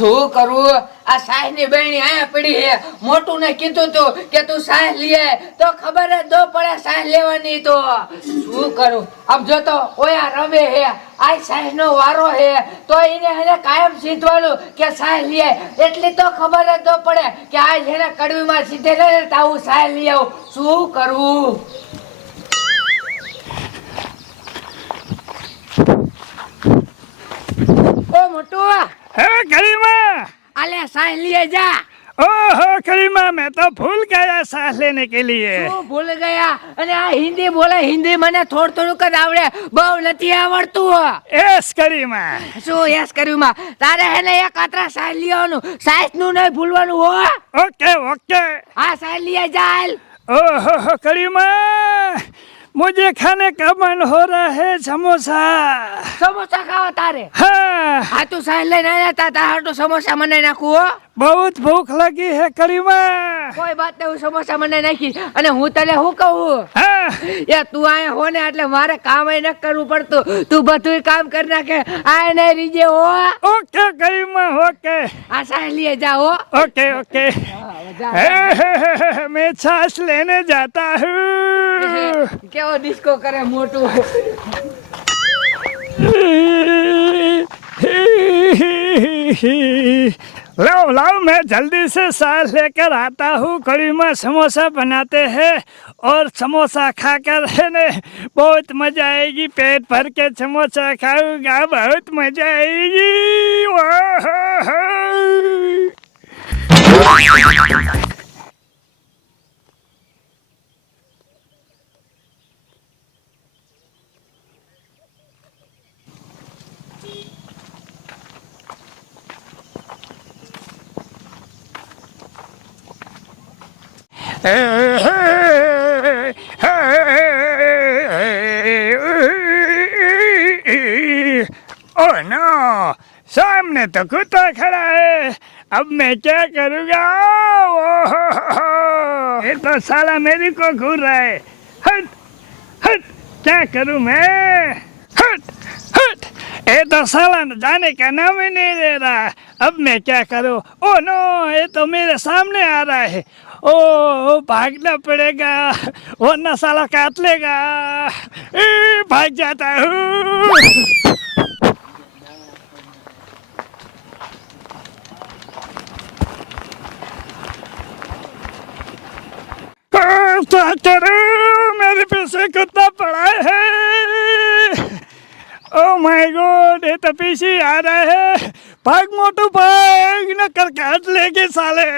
શું કરવું આ સાહેબની બહેણી આયા પડી હે મોટું ને કીધું તું કે તું સાહેબ લીએ તો ખબર જ દો પડે સાહેબ લેવાની તો. શું કરું? આમ જો તો ઓયા રમે હે. આ સાહેબ નો વારો હે. તો એને એને કાયમ સીધવાનું કે સાહેબ લીએ એટલી તો ખબર જ દો પડે કે આ એને કડવીમાં સીધે લે તો આવું સાહેબ લઈ આવું. શું કરવું ઓ મોટું હે કલીમા અલે સાહ લીએ જા. ઓહો કલીમા મેં તો ભૂલ ગયા સાહ લેને કે લીએ. શું ભૂલ ગયા? અને આ હિન્દી બોલે હિન્દી મને થોડ થોડું કદ આવડે. બહુ નથી આવડતું એસ કલીમા શું એસ કલીમા તારે હે ને એક આત્રા સાહ લીવાનું સાહેબનું નહીં ભૂલવાનું હો. Okay okay. હા સાહ લીએ જાલ ઓહો કલીમા मुझे खाने का मन हो रहा है समोसा સમોસા ખાવા તારે हाँ હા તું સાહ લઈને આવ્યા તા તાર તો સમોસા મને નાખું હો बहुत भूख लगी है करीमा કોઈ વાત નહીં હું સમોસા મને નાખી અને હું તને શું કહું हाँ એ તું આયા હો ને એટલે મારે કામ ન કરવું પડતું તું બધું કામ કરી નાખે આ ને રીજે હો ओके गई मैं ओके आशा लिए जाओ। Okay okay. हाँ, मैं सांस लेने जाता हूँ। क्या डिस्को करे मोटू? लाओ लाओ मैं जल्दी से सांस लेकर आता हूँ। कड़ी में समोसा बनाते हैं और समोसा खाकर है न बहुत मज़ा आएगी। पेट भर के समोसा खाऊँगा बहुत मज़ा आएगी। ओह, नो, सामने तो कुत्ता खड़ा है। अब मैं क्या करूँगा? ये तो साला मेरे को घूर रहा है। हट हट, क्या करूँ मैं? हट हट, ये तो साला जाने का नाम ही नहीं दे रहा। अब मैं क्या करूँ? ओ नो, ये तो मेरे सामने आ रहा है। ओ भागना पड़ेगा। वरना साला काट लेगा। ए, भाग जाता हूँ। मेरे पीछे कुत्ता पड़ा है? ओ माय गॉड ये तो पीछे आ रहा है। भाग मोटू भाग न कर काट लेके साले।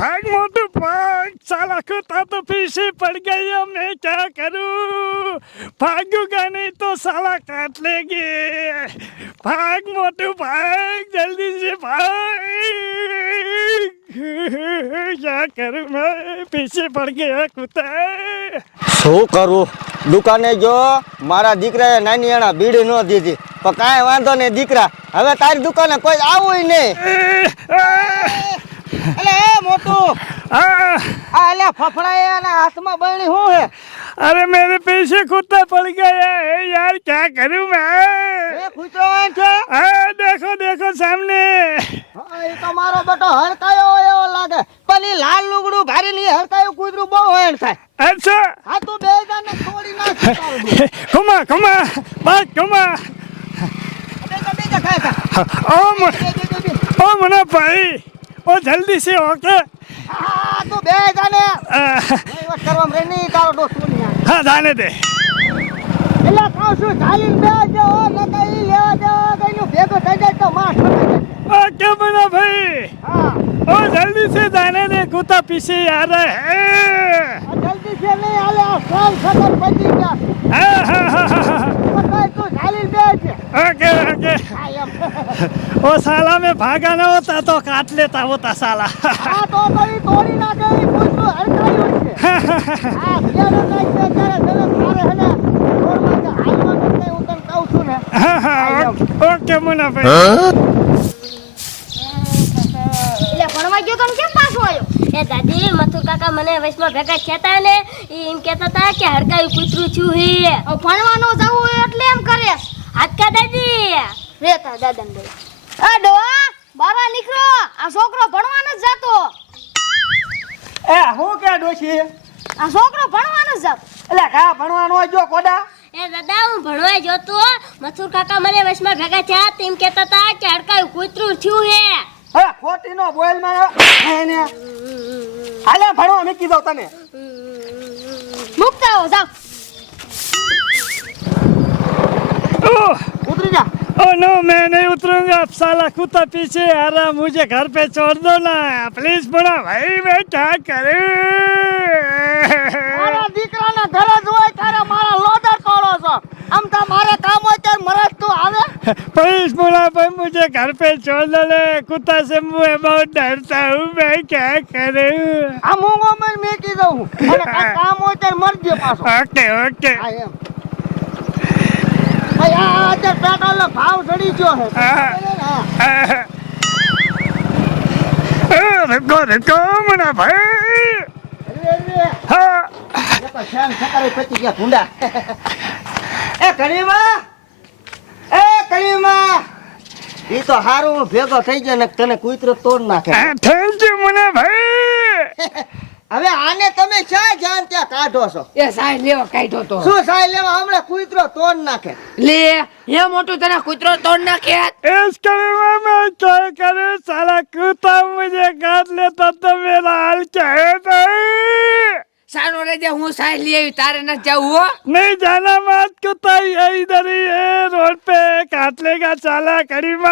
ભાગ મોટું પગ સાલા કૂતા તો પીસી પડ ગઈ અમે ક્યાં કરું? ભાગ્યું ભાગુગા નહીં તો સાલા કાટ લેગે ભાગ મોટું ભાગ જલ્દી છે ભાગ. ક્યાં કરું મેં? પીસી પડ ગયા કૂતા. શું કરું? દુકાને જો મારા દીકરાએ નાની એના બીડ ન દીધી. પણ કાંઈ વાંધો નહીં દીકરા. હવે તારી દુકાને કોઈ આવું નહીં. અલે મોટું. આ અલે ફફડાય અને હાથમાં બળી શું હે? અરે મેરે પૈસે કૂદતા પડી ગયા હે યાર ક્યાં કરું મેં? એ કૂતો છે? હા દેખો દેખો સામને. હા એ તો મારો બેટો હડકાયો એવો લાગે. પણ એ લાલ લુગડું ભારી ની હડકાયું કૂતરું બહુ હેડ થાય અચ્છા હા તું બે જણને છોડી નાખ. કમા કમા બસ કમા અબે કબે દેખાય ઓ મને ભાઈ ઓ જલ્દી છે ઓકે. હા તો બે જાને. કરવામાં રેની તારો દોસ્ત હા જાને દે એટલે કહું છું ચાલી બે જો ન કઈ લેવા દે કઈનું ભેગો થઈ જાય તો માં ઓકે બના ભાઈ. હા. ઓ જલ્દી છે જાને દે કૂતા પીસી યાર હે. જલ્દી છે નહીં આલે આ સાલ ખતર પડી ગયા. હા હા હા હા તો ઝાલીન બે ओके ओके હા એમ वो साला में भागा ना होता तो काट लेता होता साला આ તો કઈ તોડી નાખે ઈ પૂછતું હડકાયું છે આ ઘેરે નાખી દે ત્યારે તને મારે હે ને રોડમાં કે હાલવાનું જ નહીં, હું તને કહું છું ને हाँ हाँ ओके- ओके मुन्ना भाई એટલે ભણવા ગયો તો ને કેમ પાછો આવ્યો એ દાદી મથુર કાકા મને વચમાં ભેગા થયા ને ઈ એમ કહેતા હતા કે હડકાયું કૂતરું છું હે હવે ભણવાનો જવું હોય એટલે એમ કરે હાચકા દાદી? રેતા દાદા ને એ ડોહા બારા નીકળો. આ છોકરો ભણવા ન જતો. એ હું કે ડોશી? આ છોકરો ભણવા ન જતો. એટલે કા ભણવાનો હોય જો કોડા? એ દાદા હું ભણવા જોતો મથુર કાકા મને વશમાં ભેગા થયા તેમ કહેતા હતા કે હડકાયું કૂતરું થયું હે. હવે ખોટી નો બોલમાં એને. હાલે ભણવા મૂકી દઉં તને. મુકતા હો જાવ ओह ઉતરી જા ओ नो मैं नहीं उतरूंगा आप साला कुत्ता पीछे आ रहा मुझे घर पे छोड़ दो ना प्लीज बड़ा भाई मैं क्या करूं મારા દીકરાના ઘરે જ હોય ત્યારે મારા લોડર તોડો છો આમ તો મારે કામ હોય ત્યારે મરજ તું આવે प्लीज बोला भाई मुझे घर पे छोड़ दो ना कुत्ता से मैं बहुत डरता हूँ मैं क्या करूं આ મૂંગો માં મેકી દઉં અને કાંઈ કામ હોય ત્યારે મરજે પાછો ओके ओके હા એમ ભાઈ આ આ ભાવ ચડી ગયો છે. રકો રકો મને ભાઈ. હા. પતી ગયા ભૂંડા. એ કરીમા. એ કરીમા. એ તો હારું ભેગો થઈ જાય ને તને કુતરો તોડ નાખે. થેન્ક યુ મને ભાઈ. હવે આને તમે ક્યાં જાન ત્યાં કાઢો છો? એ સાય લેવા કાઢો તો. શું સાય લેવા હમણાં કૂતરો તોડ નાખે. લે એ મોટું તને કૂતરો તોડ નાખે. એસ કરવા મેં તો કરે સાલા કૂતરા મુજે કાઢ લેતા તો મેરા હાલ ચાહે તો? સારો રેજે હું સાહેબ લઈ આવી તારે ન જવું હો नहीं जाना मत कुत्ता ये इधर ही है रोड पे काट लेगा साला करीमा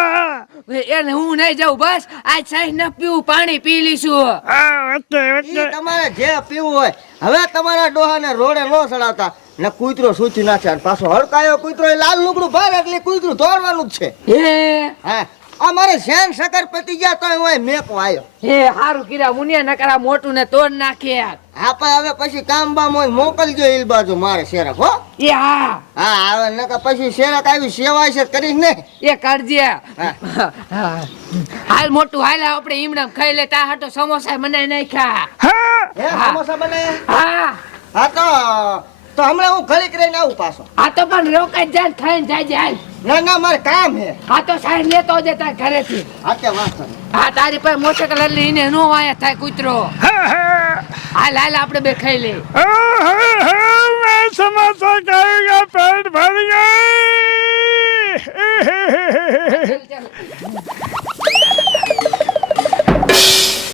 એને હું નહીં જાઉં બસ આજ સાહેબ ન પીવું પાણી પી લીશું हाँ ओके ઈ ओके તમારે જે પીવું હોય હવે તમારા ડોહાને રોડે નો ચડાવતા ને કૂતરો સૂચી નાખે અને પાછો હડકાયો કૂતરો એ લાલ લુગડું બહાર એટલે કૂતરું દોડવાનું જ છે હે હા આ મારે શેન સકર પતી ગયા તો હું મેક વાયો હે હારું કિરા મુનિયા નકરા મોટું ને તોડ નાખે આપા હવે પછી કામ બામ હોય મોકલજો ઈલ બાજુ મારે શેરક હો. એ હા. હા હવે નકર પછી શેરક આવી સેવા છે કરીશ ને. એ કરજે. હાલ મોટું હાલ આપણે ઈમડામ ખાઈ લે તા હાટો સમોસા બનાવી નાખ્યા. हाँ હે હા. સમોસા બનાવ્યા હા. હા તો તો હમણાં હું ઘડીક રહીને આવું પાછો. આ તો પણ રોકાઈ જાય થઈને જાય જાય ના ના મારે કામ હે. આ તો સાહેબ લેતો જે તાર ઘરે થી આ કે વાંચો હા તારી પાસે મોટરસાઇકલ લઈ લઈને નો વાયા થાય કૂતરો. હા લાલ આપણે બે ખાઈ લે મેં સમોસા ખાઈ ગયા પેટ ભરી ગઈ.